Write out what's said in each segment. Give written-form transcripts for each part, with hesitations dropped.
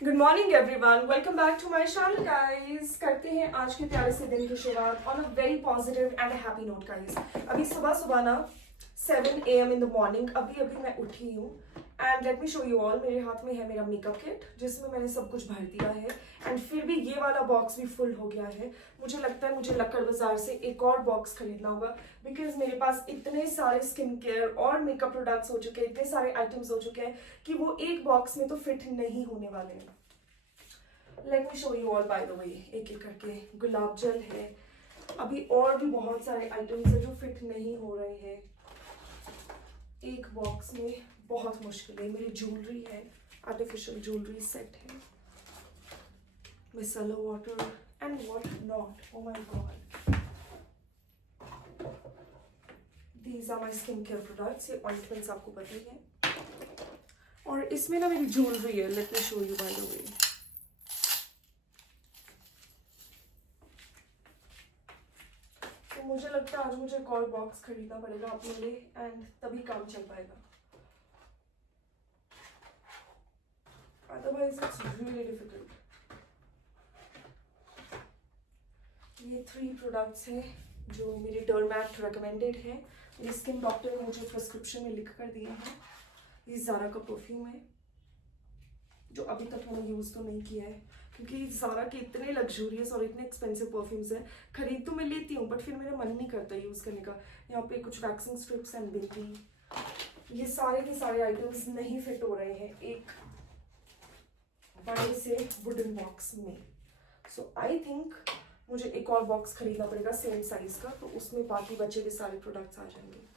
Good morning everyone, welcome back to my channel guys. करते हैं आज के प्यारे से दिन की शुरुआत on a very positive and happy note guys. अभी सुबह सुबह ना 7 AM इन द मॉर्निंग अभी मैं उठी हूँ and let me show you all. मेरे हाथ में है मेरा मेकअप किट जिसमें मैंने सब कुछ भर दिया है एंड फिर भी ये वाला बॉक्स भी फुल हो गया है। मुझे लगता है मुझे लक्कड़ बाजार से एक और बॉक्स खरीदना होगा बिकॉज मेरे पास इतने सारे स्किन केयर और मेकअप प्रोडक्ट्स हो चुके हैं, इतने सारे आइटम्स हो चुके हैं कि वो एक बॉक्स में तो फिट नहीं होने वाले हैं। Let me show you all by the way, एक एक करके। गुलाब जल है, अभी और भी बहुत सारे आइटम्स है जो फिट नहीं हो रहे हैं एक बॉक्स में। बहुत मुश्किल है। मेरी ज्वेलरी है, आर्टिफिशियल ज्वेलरी सेट है, मिसला water and what not. Oh my god, these are my skin care products. ये ऑइंटमेंट्स आपको पता ही है। और इसमें ना मेरी ज्वेलरी है, let me show you by the way. तो मुझे लगता है आज मुझे एक और बॉक्स खरीदना पड़ेगा अपने लिए एंड तभी काम चल पाएगा, अदरवाइज इट्स रियली डिफिकल्ट। ये 3 प्रोडक्ट्स हैं जो मेरे डर्मैट रिकमेंडेड है। मेरे स्किन डॉक्टर ने मुझे प्रिस्क्रिप्शन में लिख कर दिए हैं। ये ज़ारा का परफ्यूम है जो अभी तक मैंने यूज़ तो नहीं किया है क्योंकि ज़ारा के इतने लग्जूरियस और इतने एक्सपेंसिव परफ्यूम्स हैं। खरीद तो मैं लेती हूँ बट फिर मेरा मन नहीं करता यूज़ करने का। यहाँ पे कुछ वैक्सिंग स्ट्रिप्स एंड बिंदी, ये सारे के सारे आइटम्स नहीं फिट हो रहे हैं एक बड़े से वुडन बॉक्स में। सो आई थिंक मुझे एक और बॉक्स खरीदना पड़ेगा सेम साइज का, तो उसमें बाकी बचे भी सारे प्रोडक्ट्स आ जाएंगे।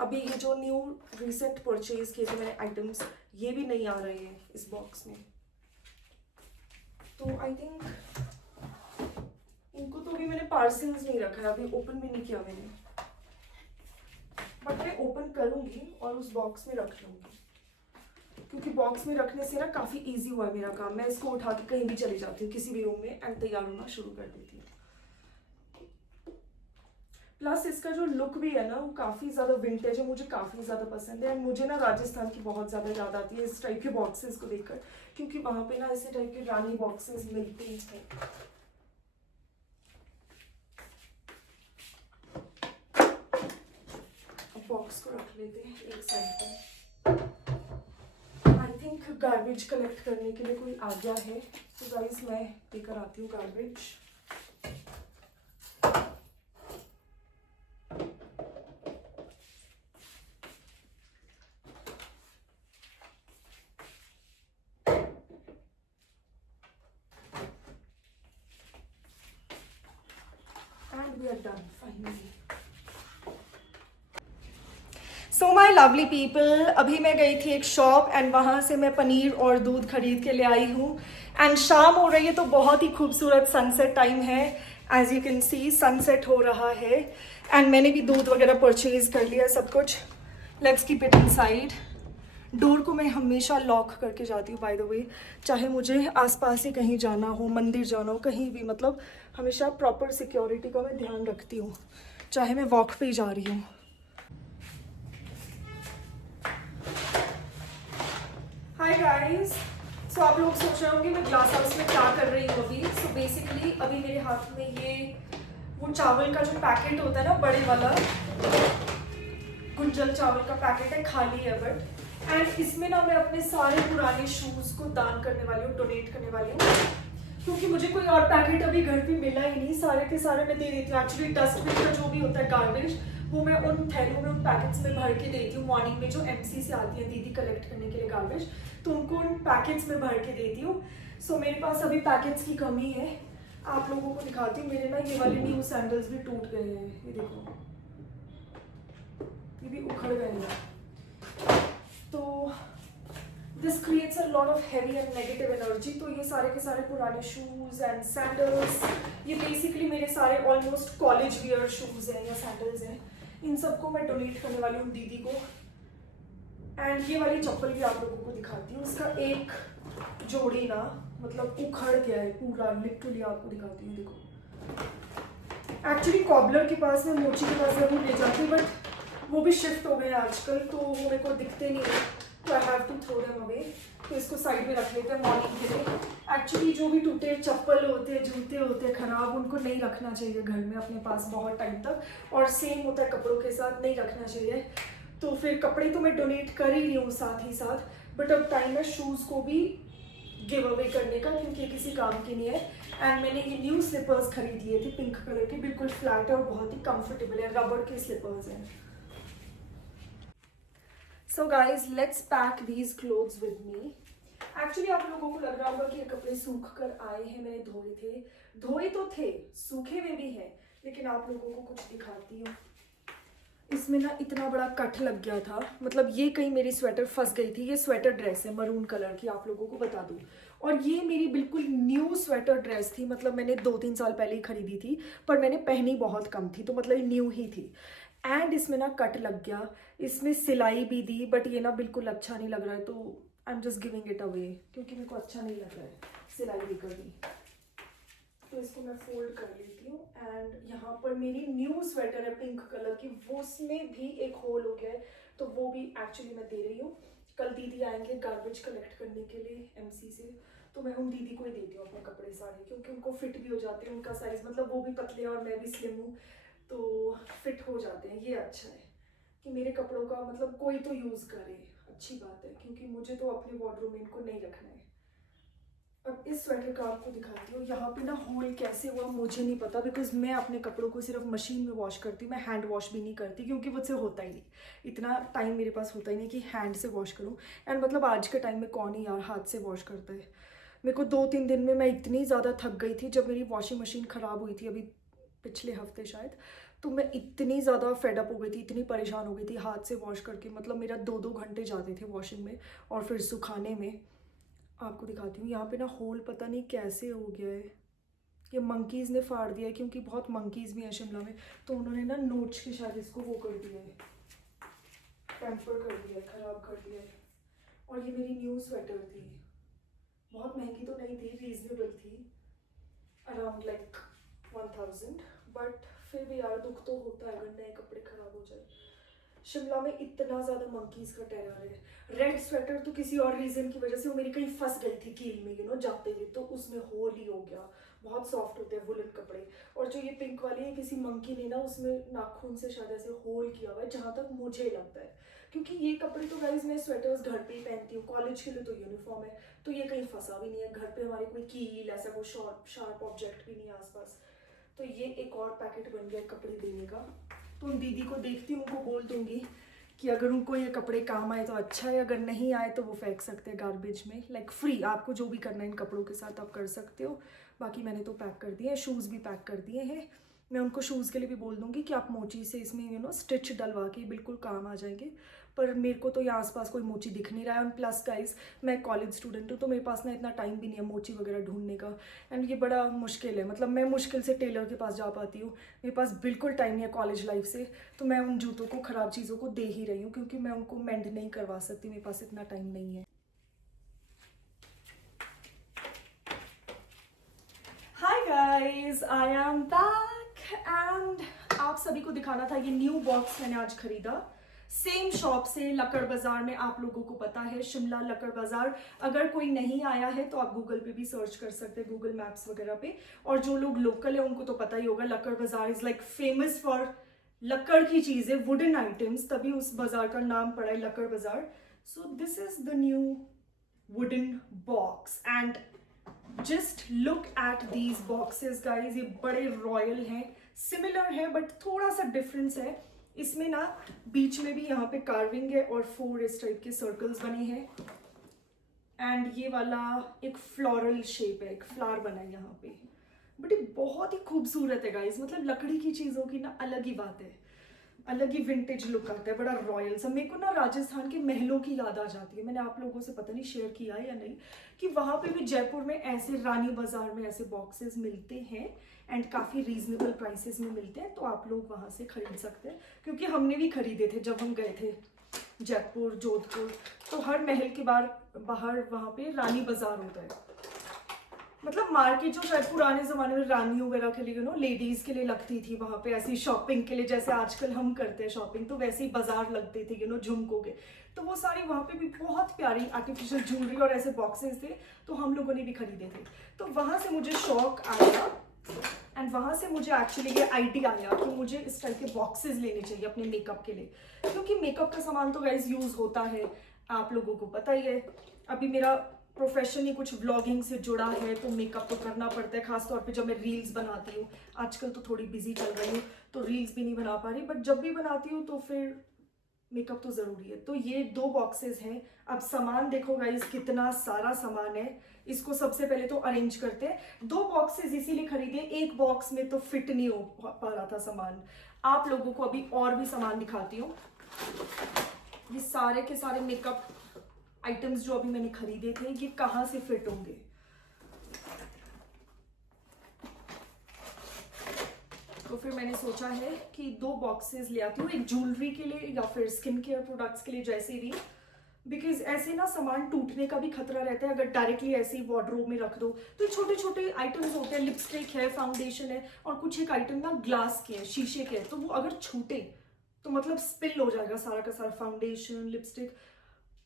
अभी ये जो न्यू रिसेंट परचेज किए थे मैंने आइटम्स, ये भी नहीं आ रहे हैं इस बॉक्स में। तो आई थिंक इनको तो भी मैंने पार्सल्स नहीं रखा है, अभी ओपन भी नहीं किया मैंने, बट मैं ओपन करूंगी और उस बॉक्स में रख लूंगी क्योंकि बॉक्स में रखने से ना काफ़ी इजी हुआ है मेरा काम। मैं इसको उठा के कहीं भी चली जाती हूँ किसी भी रूम में एंड तैयार होना शुरू कर देती हूँ। प्लस इसका जो लुक भी है ना वो काफ़ी ज़्यादा विंटेज है, मुझे काफ़ी ज़्यादा पसंद है एंड मुझे ना राजस्थान की बहुत ज़्यादा याद आती है इस टाइप के बॉक्सेस को देखकर क्योंकि वहाँ पे ना ऐसे टाइप के रानी बॉक्सेस मिलते हैं। बॉक्स को रख लेते हैं एक साइड पर। आई थिंक गार्बेज कलेक्ट करने के लिए कोई आ गया है, तो गाइस मैं लेकर आती हूँ garbage. And we are done finally. So my lovely people, अभी मैं गई थी एक शॉप एंड वहाँ से मैं पनीर और दूध खरीद के ले आई हूँ एंड शाम हो रही है तो बहुत ही खूबसूरत सनसेट टाइम है। As you can see sunset हो रहा है एंड मैंने भी दूध वगैरह परचेज कर लिया सब कुछ। Let's keep it inside. Door को मैं हमेशा लॉक करके जाती हूँ बाय द वे, चाहे मुझे आसपास ही कहीं जाना हो, मंदिर जाना हो, कहीं भी, मतलब हमेशा प्रॉपर सिक्योरिटी का मैं ध्यान रखती हूँ चाहे मैं वॉक पे ही जा रही हूँ। हाय गाइस, सो आप लोग सोच रहे होंगे मैं ग्लास हाउस में क्या कर रही हूँ अभी। सो बेसिकली अभी मेरे हाथ में ये वो चावल का जो पैकेट होता है ना बड़े वाला, गुंजल चावल का पैकेट है, खाली है बट, एंड इसमें ना मैं अपने सारे पुराने शूज को दान करने वाली हूँ, डोनेट करने वाली हूँ क्योंकि मुझे कोई और पैकेट अभी घर पे मिला ही नहीं। सारे के सारे मैं दे देती हूँ। एक्चुअली डस्टबिन का जो भी होता है गार्बेज वो मैं उन थैलियों में, उन पैकेट्स में भर के देती हूँ। मॉर्निंग में जो एमसी से आती है दीदी कलेक्ट करने के लिए गार्बेज, तो उनको उन पैकेट्स में भर के देती हूँ। सो मेरे पास अभी पैकेट्स की कमी है। आप लोगों को दिखाती हूँ। मेरे ना ये वाले न्यू सैंडल्स भी टूट गए हैं, ये देखो, ये भी उखड़ गए हैं। तो this creates a lot of heavy and negative energy. तो ये सारे के सारे पुराने शूज एंड सैंडल्स, ये बेसिकली मेरे सारे ऑलमोस्ट कॉलेज वियर शूज हैं या सैंडल्स हैं, इन सबको मैं डोनेट करने वाली हूँ दीदी को। एंड ये वाली चप्पल भी आप लोगों को दिखाती हूँ। इसका एक जोड़ी ना मतलब उखड़ गया है पूरा, लिटरली आपको दिखाती हूँ। देखो, एक्चुअली कॉबलर के पास, मैं मोची के पास जरूर ले जाती बट वो भी शिफ्ट हो गए आजकल तो वो मेरे को दिखते नहीं है, तो I have to throw them away. तो इसको साइड में रख लेते हैं मॉर्निंग के लिए। एक्चुअली जो भी टूटे चप्पल होते हैं, जूते होते हैं खराब, उनको नहीं रखना चाहिए घर में अपने पास बहुत टाइम तक। और सेम होता है कपड़ों के साथ, नहीं रखना चाहिए। तो फिर कपड़े तो मैं डोनेट कर ही रही हूँ साथ ही साथ, बट अब टाइम है शूज़ को भी गिव अवे करने का, क्योंकि ये किसी काम की नहीं है। एंड मैंने ये न्यू स्लीपर्स खरीद लिए थे पिंक कलर के, बिल्कुल फ्लैट है और बहुत ही कंफर्टेबल है, रबड़ के स्लीपर्स हैं। So guys let's pack these clothes with me. Actually आप लोगों को लग रहा होगा कि ये कपड़े सूख कर आए हैं, मैंने धोए थे। धोए तो थे, सूखे हुए भी हैं, लेकिन आप लोगों को कुछ दिखाती हूँ। इसमें ना इतना बड़ा कट लग गया था, मतलब ये कहीं मेरी स्वेटर फंस गई थी। ये स्वेटर ड्रेस है मरून कलर की, आप लोगों को बता दूँ। और ये मेरी बिल्कुल न्यू स्वेटर ड्रेस थी, मतलब मैंने 2-3 साल पहले ही खरीदी थी, पर मैंने पहनी बहुत कम थी, तो मतलब ये न्यू ही थी। एंड इसमें ना कट लग गया, इसमें सिलाई भी दी, बट ये ना बिल्कुल अच्छा नहीं लग रहा है, तो I am just giving it away, क्योंकि मेरे को अच्छा नहीं लग रहा है सिलाई भी करनी। तो इसको मैं फोल्ड कर लेती हूँ। एंड यहाँ पर मेरी न्यू स्वेटर है पिंक कलर की, वो उसमें भी एक होल हो गया है, तो वो भी एक्चुअली मैं दे रही हूँ। कल दीदी आएंगे गार्बेज कलेक्ट करने के लिए एमसी से, तो मैं उन दीदी को ही देती हूँ अपने कपड़े सारे, क्योंकि उनको फिट भी हो जाते हैं, उनका साइज, मतलब वो भी पतले और मैं भी स्लिम हूँ, तो फिट हो जाते हैं। ये अच्छा है कि मेरे कपड़ों का मतलब कोई तो यूज़ करे, अच्छी बात है, क्योंकि मुझे तो अपने वार्डरोब में इनको नहीं रखना है। अब इस स्वेटर का आपको दिखाती हूँ। यहाँ पे ना होल कैसे हुआ मुझे नहीं पता, बिकॉज मैं अपने कपड़ों को सिर्फ मशीन में वॉश करती हूँ, मैं हैंड वॉश भी नहीं करती, क्योंकि मुझसे होता ही नहीं, इतना टाइम मेरे पास होता ही नहीं कि हैंड से वॉश करूँ। एंड मतलब आज के टाइम में कौन ही यार हाथ से वॉश करता है। मेरे को 2-3 दिन में मैं इतनी ज़्यादा थक गई थी, जब मेरी वॉशिंग मशीन ख़राब हुई थी अभी पिछले हफ्ते शायद, तो मैं इतनी ज़्यादा फेडअप हो गई थी, इतनी परेशान हो गई थी हाथ से वॉश करके, मतलब मेरा 2-2 घंटे जाते थे वॉशिंग में और फिर सुखाने में। आपको दिखाती हूँ, यहाँ पे ना होल पता नहीं कैसे हो गया है, ये मंकीज़ ने फाड़ दिया है, क्योंकि बहुत मंकीज़ भी हैं शिमला में, तो उन्होंने ना नोच के शायद इसको वो कर दिया है, टेम्पर कर दिया है, ख़राब कर दिया है। और ये मेरी न्यू स्वेटर थी, बहुत महंगी तो नहीं थी, रीजनेबल थी, अराउंड लाइक 1000, बट फिर भी यार दुख तो होता है अगर नए कपड़े ख़राब हो जाए। शिमला में इतना ज़्यादा मंकीज़ का टेरर है। रेड स्वेटर तो किसी और रीज़न की वजह से वो मेरी कहीं फंस गई थी कील में, जाते हुए, तो उसमें होल ही हो गया। बहुत सॉफ्ट होते हैं वुलन कपड़े। और जो ये पिंक वाली है, किसी मंकी ने ना उसमें नाखून से शायद ऐसे होल किया हुआ है, जहाँ तक मुझे लगता है, क्योंकि ये कपड़े तो गाइज मैं स्वेटर्स घर पे ही पहनती हूँ, कॉलेज के लिए तो यूनिफॉर्म है, तो ये कहीं फंसा भी नहीं है। घर पे हमारे कोई कील ऐसा कोई शार्प ऑब्जेक्ट भी नहीं है आसपास। तो ये एक और पैकेट बन गया कपड़े देने का। तो उन दीदी को देखती हूँ, उनको बोल दूंगी कि अगर उनको ये कपड़े काम आए तो अच्छा है, अगर नहीं आए तो वो फेंक सकते हैं गार्बेज में, लाइक फ्री। आपको जो भी करना है इन कपड़ों के साथ आप कर सकते हो। बाकी मैंने तो पैक कर दिए हैं, शूज़ भी पैक कर दिए हैं। मैं उनको शूज़ के लिए भी बोल दूंगी कि आप मोची से इसमें स्टिच डलवा के बिल्कुल काम आ जाएंगे। पर मेरे को तो यहाँ आसपास कोई मोची दिख नहीं रहा है। प्लस गाइस मैं कॉलेज स्टूडेंट हूँ, तो मेरे पास ना इतना टाइम भी नहीं है मोची वगैरह ढूंढने का, एंड ये बड़ा मुश्किल है। मतलब मैं मुश्किल से टेलर के पास जा पाती हूँ, मेरे पास बिल्कुल टाइम नहीं है कॉलेज लाइफ से, तो मैं उन जूतों को, ख़राब चीज़ों को दे ही रही हूँ, क्योंकि मैं उनको मेंड नहीं करवा सकती, मेरे पास इतना टाइम नहीं है। Hi guys, I am back and आप सभी को दिखाना था ये न्यू बॉक्स मैंने आज खरीदा, सेम शॉप से, लक्कड़ बाजार में। आप लोगों को पता है शिमला लक्कड़ बाजार, अगर कोई नहीं आया है तो आप गूगल पे भी सर्च कर सकते हैं, गूगल मैप्स वगैरह पे। और जो लोग लोकल है उनको तो पता ही होगा, लक्कड़ बाजार इज लाइक फेमस फॉर लक्कड़ की चीजें, वुडन आइटम्स, तभी उस बाजार का नाम पड़ा है लक्कड़ बाजार। So this is the new wooden box and just look at these boxes guys. ये बड़े रॉयल हैं, सिमिलर है बट थोड़ा सा डिफरेंस है। इसमें ना बीच में भी यहाँ पे कार्विंग है और 4 इस टाइप के सर्कल्स बने हैं, एंड ये वाला एक फ्लोरल शेप है, एक फ्लावर बना है यहाँ पे। बट ये बहुत ही खूबसूरत है गाइज, मतलब लकड़ी की चीज़ों की ना अलग ही बात है, अलग ही विंटेज लुक आता है, बड़ा रॉयल सा। मेरे को ना राजस्थान के महलों की याद आ जाती है। मैंने आप लोगों से पता नहीं शेयर किया है या नहीं, कि वहाँ पे भी जयपुर में ऐसे रानी बाजार में ऐसे बॉक्सेस मिलते हैं एंड काफ़ी रीजनेबल प्राइसेस में मिलते हैं, तो आप लोग वहाँ से खरीद सकते हैं। क्योंकि हमने भी खरीदे थे जब हम गए थे जयपुर, जोधपुर, तो हर महल के बाहर वहाँ पे रानी बाजार होता है। मतलब मार्केट जो शायद पुराने ज़माने में रानियों वगैरह के लिए लेडीज़ के लिए लगती थी, वहाँ पे ऐसी शॉपिंग के लिए जैसे आजकल हम करते हैं शॉपिंग, तो वैसे ही बाजार लगते थे झुमकों के। तो वो सारी वहाँ पे भी बहुत प्यारी आर्टिफिशियल ज्वेलरी और ऐसे बॉक्सेस थे, तो हम लोगों ने भी खरीदे थे। तो वहाँ से मुझे शौक आया एंड वहाँ से मुझे एक्चुअली ये आइडिया आया कि मुझे इस टाइप के बॉक्सेस लेने चाहिए अपने मेकअप के लिए, क्योंकि मेकअप का सामान तो गाइज यूज़ होता है, आप लोगों को पता ही है। अभी मेरा प्रोफेशन ही कुछ व्लॉगिंग से जुड़ा है, तो मेकअप तो करना पड़ता है, खासतौर पे जब मैं रील्स बनाती हूँ। आजकल तो थोड़ी बिजी चल रही हूँ, तो रील्स भी नहीं बना पा रही, बट जब भी बनाती हूँ तो फिर मेकअप तो ज़रूरी है। तो ये 2 बॉक्सेस हैं। अब सामान देखो गाइस, कितना सारा सामान है। इसको सबसे पहले तो अरेंज करते हैं। 2 बॉक्सेस इसीलिए खरीदे, एक बॉक्स में तो फिट नहीं हो पा रहा था सामान। आप लोगों को अभी और भी सामान दिखाती हूँ। ये सारे के सारे मेकअप आइटम्स जो अभी मैंने खरीदे थे, ये कहाँ से फिट होंगे। तो फिर मैंने सोचा है कि 2 बॉक्सेस ले आती हूँ, एक ज्वेलरी के लिए या फिर स्किन केयर प्रोडक्ट्स के लिए, जैसे भी, बिकॉज ऐसे ना सामान टूटने का भी खतरा रहता है अगर डायरेक्टली ऐसे ही वार्डरोब में रख दो। तो छोटे छोटे आइटम्स होते हैं, लिपस्टिक है, फाउंडेशन है, और कुछ एक आइटम ना ग्लास के है, शीशे के है, तो वो अगर छूटे तो मतलब स्पिल हो जाएगा सारा का सारा फाउंडेशन, लिपस्टिक,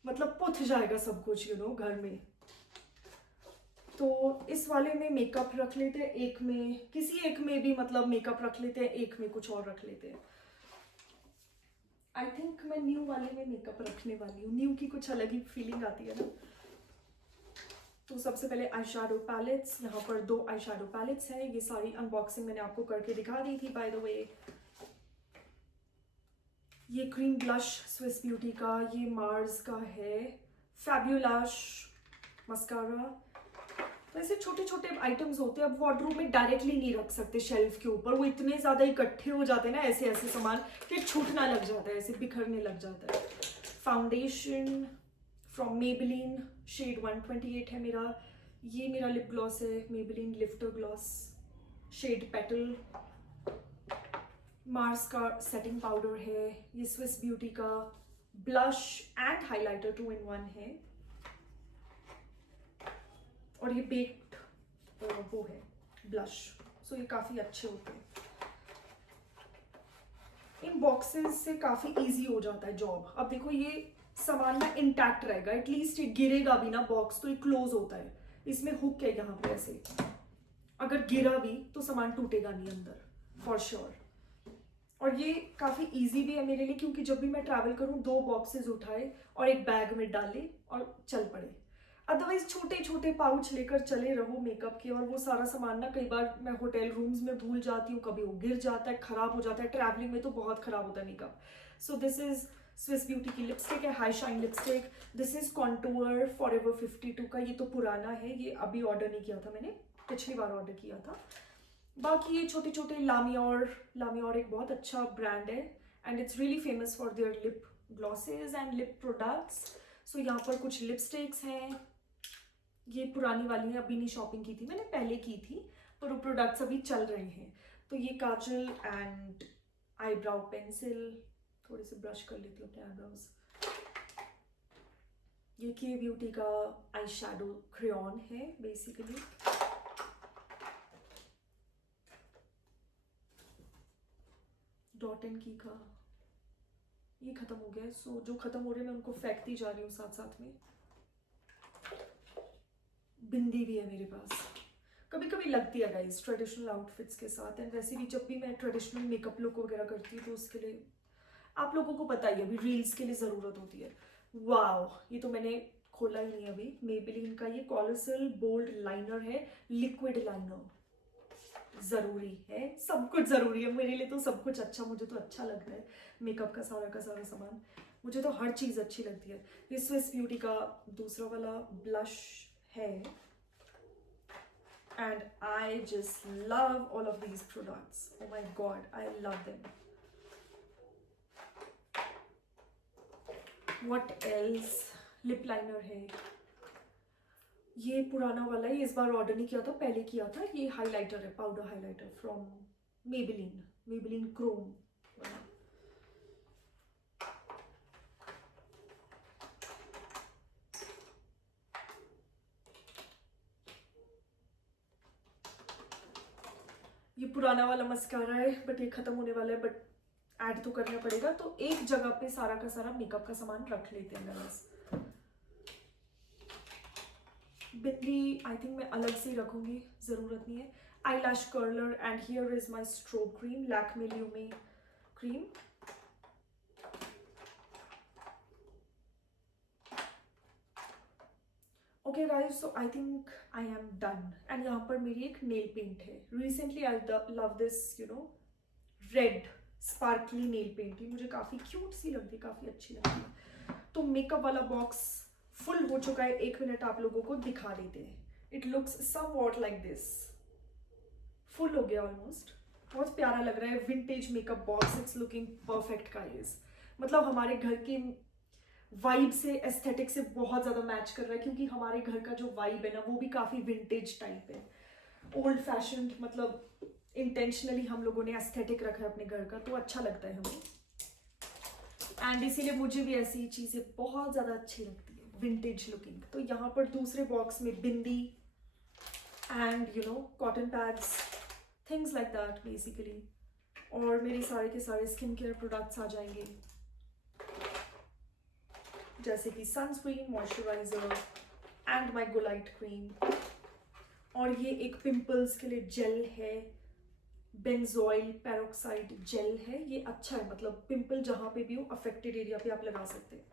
मतलब पुथ जाएगा सब कुछ घर में। तो इस वाले में मेकअप रख लेते हैं, एक में किसी एक में भी मतलब मेकअप रख लेते हैं, एक में कुछ और रख लेते हैं। आई थिंक मैं न्यू वाले में मेकअप रखने वाली हूँ, न्यू की कुछ अलग ही फीलिंग आती है ना। तो सबसे पहले आई शैडो पैलेट्स, यहाँ पर 2 आई शैडो पैलेट्स हैं। ये सारी अनबॉक्सिंग मैंने आपको करके दिखा दी थी बाय द वे। ये क्रीम ब्लश स्विस ब्यूटी का, ये मार्स का है, फैब्यूलश मस्कारा। तो ऐसे छोटे छोटे आइटम्स होते हैं। अब वार्डरोब में डायरेक्टली नहीं रख सकते शेल्फ के ऊपर, वो इतने ज्यादा इकट्ठे हो जाते हैं ना ऐसे ऐसे सामान, फिर छूटना लग जाता है, ऐसे बिखरने लग जाता है। फाउंडेशन फ्रॉम मेबेलिन, शेड 128 है मेरा। ये मेरा लिप ग्लॉस है, Maybelline lifter gloss, shade petal. Mars का सेटिंग पाउडर है। ये स्विस ब्यूटी का ब्लश एंड हाइलाइटर 2 in 1 है। और ये बेक्ड वो है ब्लश, सो ये काफ़ी अच्छे होते हैं। इन बॉक्सेस से काफ़ी इजी हो जाता है जॉब। अब देखो ये सामान ना इंटैक्ट रहेगा, एटलीस्ट ये गिरेगा भी ना, बॉक्स तो ये क्लोज होता है, इसमें हुक है यहाँ पे ऐसे, अगर गिरा भी तो सामान टूटेगा नहीं अंदर फॉर श्योर। और ये काफ़ी इजी भी है मेरे लिए, क्योंकि जब भी मैं ट्रैवल करूँ 2 बॉक्सेस उठाए और एक बैग में डाले और चल पड़े। अदरवाइज छोटे छोटे पाउच लेकर चले रहो मेकअप के, और वो सारा सामान ना कई बार मैं होटल रूम्स में भूल जाती हूँ, कभी वो गिर जाता है, खराब हो जाता है, ट्रैवलिंग में तो बहुत खराब होता है makeup. So this is Swiss beauty की लिपस्टिक है, high shine lipstick. This is contour forever 52 का, ये तो पुराना है, ये अभी ऑर्डर नहीं किया था मैंने, पिछली बार ऑर्डर किया था। बाकी ये छोटे छोटे लामियोर एक बहुत अच्छा ब्रांड है, and it's really famous for their lip glosses and lip products. So यहाँ पर कुछ लिपस्टिक्स हैं, ये पुरानी वाली है, अभी नहीं शॉपिंग की थी मैंने, पहले की थी, पर वो प्रोडक्ट्स अभी चल रहे हैं। तो ये काजल एंड आईब्राउ पेंसिल, थोड़े से ब्रश कर लेती हूँ अपने आईब्राउज। ये के ब्यूटी का आई शैडो क्रेयॉन है बेसिकली। डॉट एंड की का ये खत्म हो गया है, सो जो खत्म हो रहे हैं मैं उनको फेंकती जा रही हूँ साथ साथ में। बिंदी भी है मेरे पास, कभी कभी लगती है गाइस ट्रेडिशनल आउटफिट्स के साथ, एंड वैसे भी जब भी मैं ट्रेडिशनल मेकअप लुक वगैरह करती हूँ तो उसके लिए आप लोगों को पता ही है, अभी रील्स के लिए ज़रूरत होती है। वाओ, ये तो मैंने खोला ही नहीं अभी। मेबेलिन का ये कॉलोसल बोल्ड लाइनर है, लिक्विड लाइनर, ज़रूरी है, सब कुछ ज़रूरी है मेरे लिए तो, सब कुछ अच्छा, मुझे तो अच्छा लगता है मेकअप का सारा सामान, मुझे तो हर चीज़ अच्छी लगती है। ये स्विस ब्यूटी का दूसरा वाला ब्लश है, and I just love all of these products. Oh my god, I love them. What else? Lip liner है, ये पुराना वाला है, इस बार ऑर्डर नहीं किया था, पहले किया था। ये हाइलाइटर है, powder highlighter from Maybelline Chrome वाला। ये पुराना वाला मस्कारा है बट ये खत्म होने वाला है, बट ऐड तो करना पड़ेगा, तो एक जगह पे सारा का सारा मेकअप का सामान रख लेते हैं गाइस। बिंदी आई थिंक मैं अलग से ही रखूंगी, जरूरत नहीं है। Eyelash curler and here is my strobe cream, Lakme lumi cream. Okay guys, so I think I am done. And यहाँ पर मेरी एक नेल पेंट है, recently I love this red sparkly nail paint, मुझे काफी क्यूट सी लगती है, काफी अच्छी लगती है। तो मेकअप वाला बॉक्स फुल हो चुका है, 1 मिनट आप लोगों को दिखा देते हैं। It looks somewhat like this, full हो गया ऑलमोस्ट, बहुत प्यारा लग रहा है। Vintage makeup box, it's looking perfect guys. मतलब हमारे घर की वाइब से, एस्थेटिक से बहुत ज्यादा मैच कर रहा है, क्योंकि हमारे घर का जो वाइब है ना वो भी काफी विंटेज टाइप है, ओल्ड फैशन, मतलब इंटेंशनली हम लोगों ने एस्थेटिक रखा है अपने घर का, तो अच्छा लगता है हमें। एंड इसीलिए मुझे भी ऐसी चीजें बहुत ज्यादा अच्छी लगती है, विंटेज लुकिंग। तो यहाँ पर दूसरे बॉक्स में bindi and cotton pads, things like that basically, और मेरे सारे के सारे स्किन केयर प्रोडक्ट्स आ जाएंगे, जैसे कि सनस्क्रीन, मॉइस्चराइजर एंड माई गोलाइट क्रीम। और ये एक पिंपल्स के लिए जेल है, बेंजोइल पेरोक्साइड जेल है, ये अच्छा है, मतलब पिंपल जहां पे भी हो अफेक्टेड एरिया पे आप लगा सकते हैं।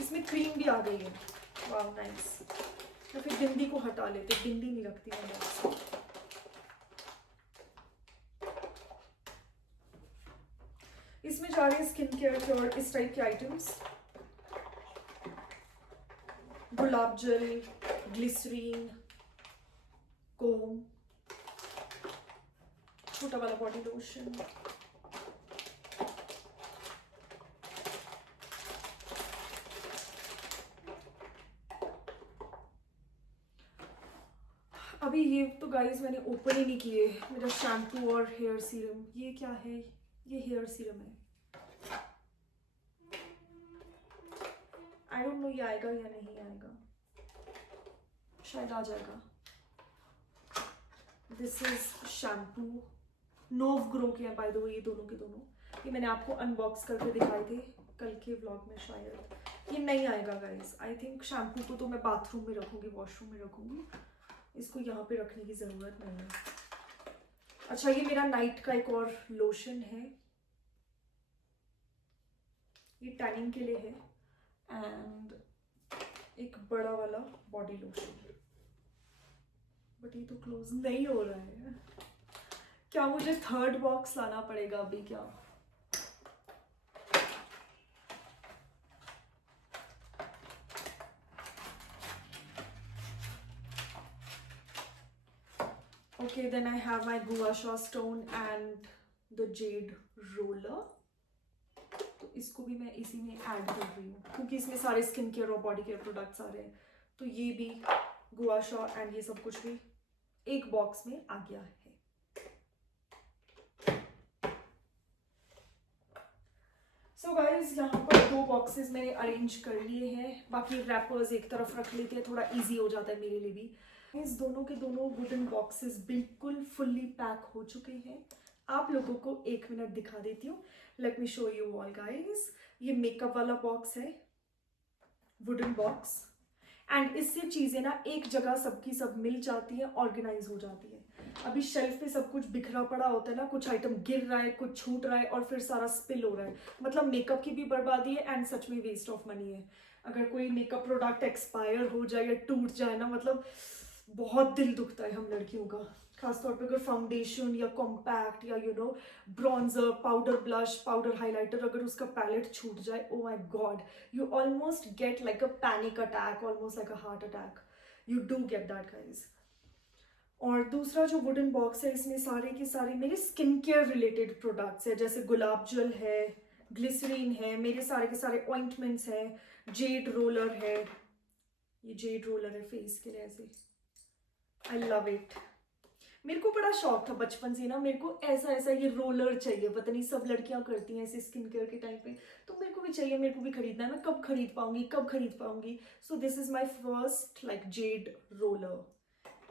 इसमें क्रीम भी आ गई है, वाह नाइस। तो फिर बिंदी को हटा लेते, बिंदी नहीं रखती मैं बॉक्स। इसमें जा रहे हैं स्किन केयर के और इस टाइप के आइटम्स, गुलाब जल, ग्लिसरीन, कोम, छोटा वाला बॉडी लोशन, अभी ये तो गाइस मैंने ओपन ही नहीं किए, मेरा शैम्पू और हेयर सीरम। ये क्या है? ये हेयर सीरम है, आई डोंट नो ये आएगा या नहीं आएगा, शायद आ जाएगा। दिस इज शैम्पू, नोव ग्रो के हैं बाय द वे ये दोनों के दोनों, ये मैंने आपको अनबॉक्स करके दिखाए थे कल के व्लॉग में शायद। ये नहीं आएगा गाइस, आई थिंक शैम्पू को तो मैं बाथरूम में रखूंगी, वॉशरूम में रखूंगी, इसको यहाँ पे रखने की जरूरत नहीं है। अच्छा, ये मेरा नाइट का एक और लोशन है, ये टैनिंग के लिए है, एंड एक बड़ा वाला बॉडी लोशन, बट ये तो क्लोज नहीं हो रहा है। क्या मुझे थर्ड बॉक्स लाना पड़ेगा अभी क्या? Okay, then I have my Gua Sha stone and the jade roller. तो इसको भी मैं इसी में ऐड कर रही हूँ, क्योंकि इसमें सारे स्किन केयर और बॉडी केयर प्रोडक्ट्स आ रहे हैं, तो ये भी गुआ शा एंड ये सब कुछ भी एक बॉक्स में आ गया है। सो गाइज, यहाँ पर 2 बॉक्सेस मैंने अरेंज कर लिए हैं, बाकी रैपर्स एक तरफ रख लेते हैं, थोड़ा इजी हो जाता है मेरे लिए भी। इस दोनों के दोनों वुडन बॉक्सेस बिल्कुल फुल्ली पैक हो चुके हैं। आप लोगों को 1 मिनट दिखा देती हूँ, let me show you all guys. ये मेकअप वाला बॉक्स है, वुडन बॉक्स, एंड इससे चीजें ना एक जगह सबकी सब मिल जाती है, ऑर्गेनाइज हो जाती है। अभी शेल्फ पे सब कुछ बिखरा पड़ा होता है ना, कुछ आइटम गिर रहा है, कुछ छूट रहा है और फिर सारा स्पिल हो रहा है, मतलब मेकअप की भी बर्बादी है एंड सच में वेस्ट ऑफ मनी है। अगर कोई मेकअप प्रोडक्ट एक्सपायर हो जाए या टूट जाए ना, मतलब बहुत दिल दुखता है हम लड़कियों का, खासतौर पे अगर फाउंडेशन या कॉम्पैक्ट या bronzer, powder blush, powder highlighter, अगर उसका पैलेट छूट जाए, ओ my God, you almost get like a panic attack, almost like a heart attack, you do get that guys. और दूसरा जो वुडन बॉक्स है, इसमें सारे के सारे मेरे स्किन केयर रिलेटेड प्रोडक्ट्स है, जैसे गुलाब जल है, ग्लिसरीन है, मेरे सारे के सारे ऑइंटमेंट्स हैं, जेड रोलर है, ये जेड रोलर है फेस के लिए ऐसे, आई लव इट। मेरे को बड़ा शौक था बचपन से ना, मेरे को ऐसा ऐसा ये रोलर चाहिए, पता नहीं सब लड़कियां करती हैं ऐसे स्किन केयर के टाइम पे, तो मेरे को भी चाहिए, मेरे को भी खरीदना है। मैं कब खरीद पाऊंगी, कब खरीद पाऊंगी? So this is my first like Z roller,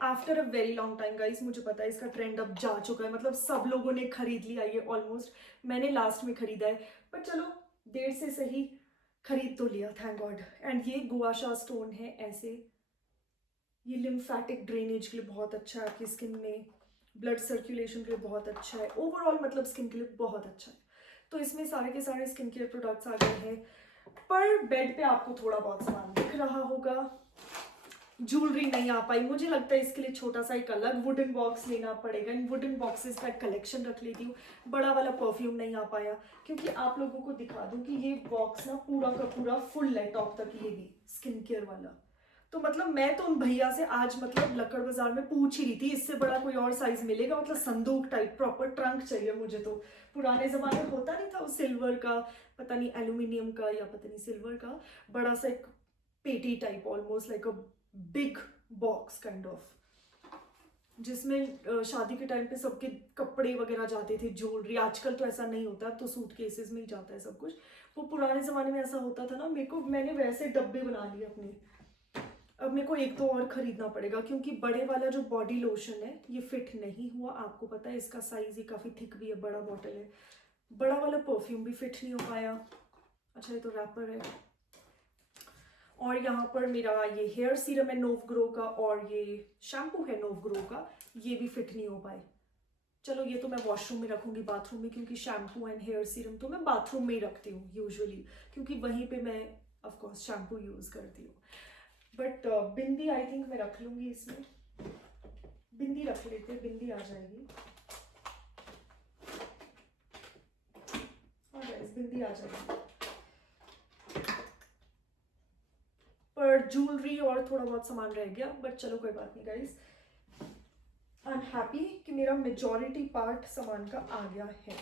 after a very long time guys, मुझे पता है इसका ट्रेंड अब जा चुका है, मतलब सब लोगों ने खरीद लिया ये ऑलमोस्ट, मैंने लास्ट में खरीदा है, पर चलो देर से सही खरीद तो लिया, थैंक गॉड। एंड ये गुआशा स्टोन है ऐसे, ये लिम्फेटिक ड्रेनेज के लिए बहुत अच्छा है, आपकी स्किन में ब्लड सर्कुलेशन के लिए बहुत अच्छा है, ओवरऑल मतलब स्किन के लिए बहुत अच्छा है। तो इसमें सारे के सारे स्किन केयर प्रोडक्ट्स आ गए हैं, पर बेड पे आपको थोड़ा बहुत सामान दिख रहा होगा। ज्वेलरी नहीं आ पाई, मुझे लगता है इसके लिए छोटा सा एक अलग वुडन बॉक्स लेना पड़ेगा, इन वुडन बॉक्सेस का कलेक्शन रख लेती हूँ। बड़ा वाला परफ्यूम नहीं आ पाया, क्योंकि आप लोगों को दिखा दूं कि ये बॉक्स ना पूरा का पूरा फुल है टॉप तक, ये भी स्किन केयर वाला। तो मतलब मैं तो उन भैया से आज मतलब लक्कड़ बाजार में पूछ ही रही थी, इससे बड़ा कोई और साइज मिलेगा, मतलब संदूक टाइप प्रॉपर ट्रंक चाहिए मुझे। तो पुराने जमाने में होता नहीं था वो सिल्वर का, पता नहीं एल्यूमिनियम का या पता नहीं सिल्वर का, बड़ा सा एक पेटी type, almost like a big box kind of, जिसमें शादी के टाइम पे सबके कपड़े वगैरह जाते थे, ज्वेलरी। आजकल तो ऐसा नहीं होता, तो सूट केसेस में ही जाता है सब कुछ। वो पुराने जमाने में ऐसा होता था ना, मैंने वैसे डब्बे बना लिए अपने। अब मेरे को एक तो और खरीदना पड़ेगा, क्योंकि बड़े वाला जो बॉडी लोशन है ये फिट नहीं हुआ, आपको पता है इसका साइज ही काफी थिक भी है, बड़ा बॉटल है। बड़ा वाला परफ्यूम भी फिट नहीं हो पाया। अच्छा ये तो रैपर है। और यहाँ पर मेरा ये हेयर सीरम है नोव ग्रो का, और ये शैम्पू है नोव ग्रो का, ये भी फिट नहीं हो पाए। चलो ये तो मैं वॉशरूम में रखूंगी, बाथरूम में, क्योंकि शैम्पू एंड हेयर सीरम तो मैं बाथरूम में ही रखती हूँ यूजुअली, क्योंकि वहीं पे मैं ऑफकोर्स शैम्पू यूज करती हूँ। बट बिंदी आई थिंक मैं रख लूंगी इसमें, बिंदी रख लेते, बिंदी आ जाएगी। हाँ गाइस बिंदी आ जाएगी, पर ज्वेलरी और थोड़ा बहुत सामान रह गया, बट चलो कोई बात नहीं गाइस। आई एम हैप्पी कि मेरा मेजॉरिटी पार्ट सामान का आ गया है।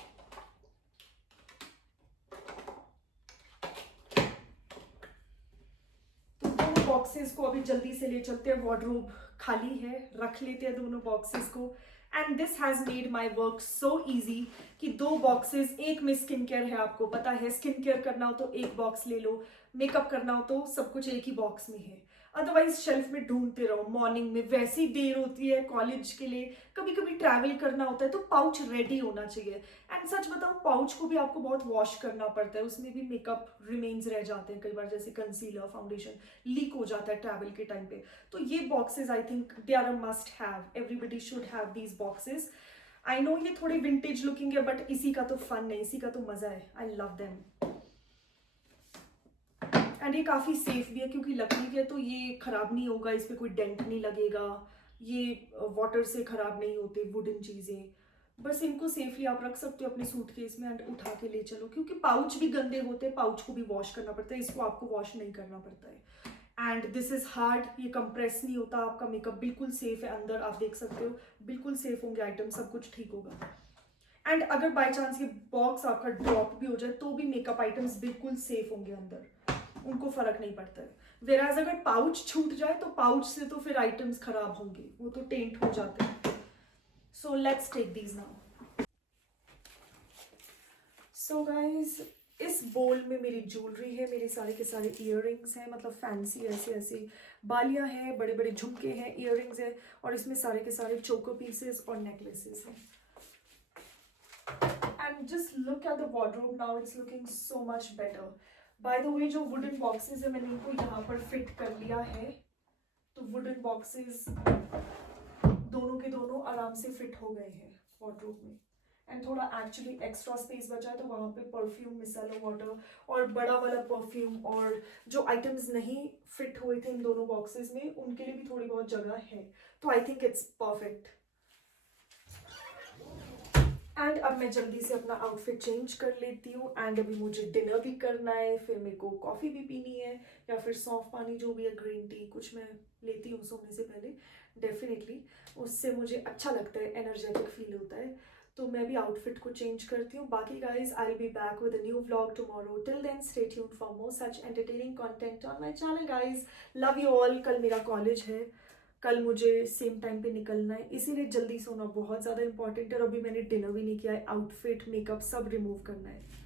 तो दोनों बॉक्सेस को अभी जल्दी से ले चलते हैं, वार्डरोब खाली है, रख लेते हैं दोनों बॉक्सेस को। And this has made my work so easy कि 2 बॉक्सेस, एक में स्किन केयर है, आपको पता है स्किन केयर करना हो तो एक बॉक्स ले लो, मेकअप करना हो तो सब कुछ एक ही बॉक्स में है। अदरवाइज शेल्फ में ढूंढते रहो, मॉर्निंग में वैसी देर होती है कॉलेज के लिए, कभी कभी ट्रैवल करना होता है, तो पाउच रेडी होना चाहिए। एंड सच बताऊं, पाउच को भी आपको बहुत वॉश करना पड़ता है, उसमें भी मेकअप रिमेन्स रह जाते हैं कई बार, जैसे कंसीलर फाउंडेशन लीक हो जाता है ट्रैवल के टाइम पे। तो ये boxes I think they are a must have, everybody should have these boxes. I know ये थोड़े विंटेज लुकिंग है, बट इसी का तो फन है, इसी का तो मजा है, आई लव देम। एंड ये काफी सेफ भी है, क्योंकि लकड़ी के तो ये खराब नहीं होगा, इस पे कोई डेंट नहीं लगेगा, ये वाटर से खराब नहीं होते वुडन चीजें। बस इनको सेफली आप रख सकते हो अपने सूटकेस में एंड उठा के ले चलो, क्योंकि पाउच भी गंदे होते हैं, पाउच को भी वॉश करना पड़ता है, इसको आपको वॉश नहीं करना पड़ता है। एंड दिस इज हार्ड, ये कंप्रेस नहीं होता, आपका मेकअप बिल्कुल सेफ है अंदर, आप देख सकते हो बिल्कुल सेफ होंगे आइटम, सब कुछ ठीक होगा। एंड अगर बाय चांस ये बॉक्स आपका ड्रॉप भी हो जाए तो भी मेकअप आइटम्स बिल्कुल सेफ होंगे अंदर, उनको फर्क नहीं पड़ता है। वेराज अगर पाउच छूट जाए तो पाउच से तो फिर आइटम्स खराब होंगे, वो तो टेंट हो जाते हैं। So let's take these now. So guys, इस बोल में मेरी ज्वेलरी है, मेरे सारे के सारे इयररिंग्स हैं, मतलब फैंसी ऐसे ऐसे बालियां हैं, बड़े बड़े झुमके हैं, इयररिंग्स है, और इसमें सारे के सारे चोको पीसेस और नेकलेसेस हैं। And just look at the wardrobe now, it's looking so much better. By the way, जो वुडन बॉक्सेस है मैंने इनको यहाँ पर फिट कर लिया है, तो वुडन बॉक्सेस दोनों के दोनों आराम से फिट हो गए हैं वार्डरोब में। एंड थोड़ा एक्चुअली एक्स्ट्रा स्पेस बचा है, तो वहाँ पे परफ्यूम, मिसेलर वाटर और बड़ा वाला परफ्यूम, और जो आइटम्स नहीं फिट हुए थे इन दोनों बॉक्सेस में, उनके लिए भी थोड़ी बहुत जगह है। तो I think it's perfect. And अब मैं जल्दी से अपना आउटफिट चेंज कर लेती हूँ, एंड अभी मुझे डिनर भी करना है, फिर मेरे को कॉफ़ी भी पीनी है, या फिर सौंफ पानी जो भी है, ग्रीन टी, कुछ मैं लेती हूँ सोने से पहले डेफिनेटली, उससे मुझे अच्छा लगता है, एनर्जेटिक फील होता है। तो मैं भी आउटफिट को चेंज करती हूँ। बाकी guys, I will be back with a new vlog tomorrow, till then stay tuned for more such entertaining content on my channel guys. Love you all. कल मेरा कॉलेज है, कल मुझे सेम टाइम पे निकलना है, इसीलिए जल्दी सोना बहुत ज़्यादा इंपॉर्टेंट है, और अभी मैंने डिनर भी नहीं किया है, आउटफिट मेकअप सब रिमूव करना है।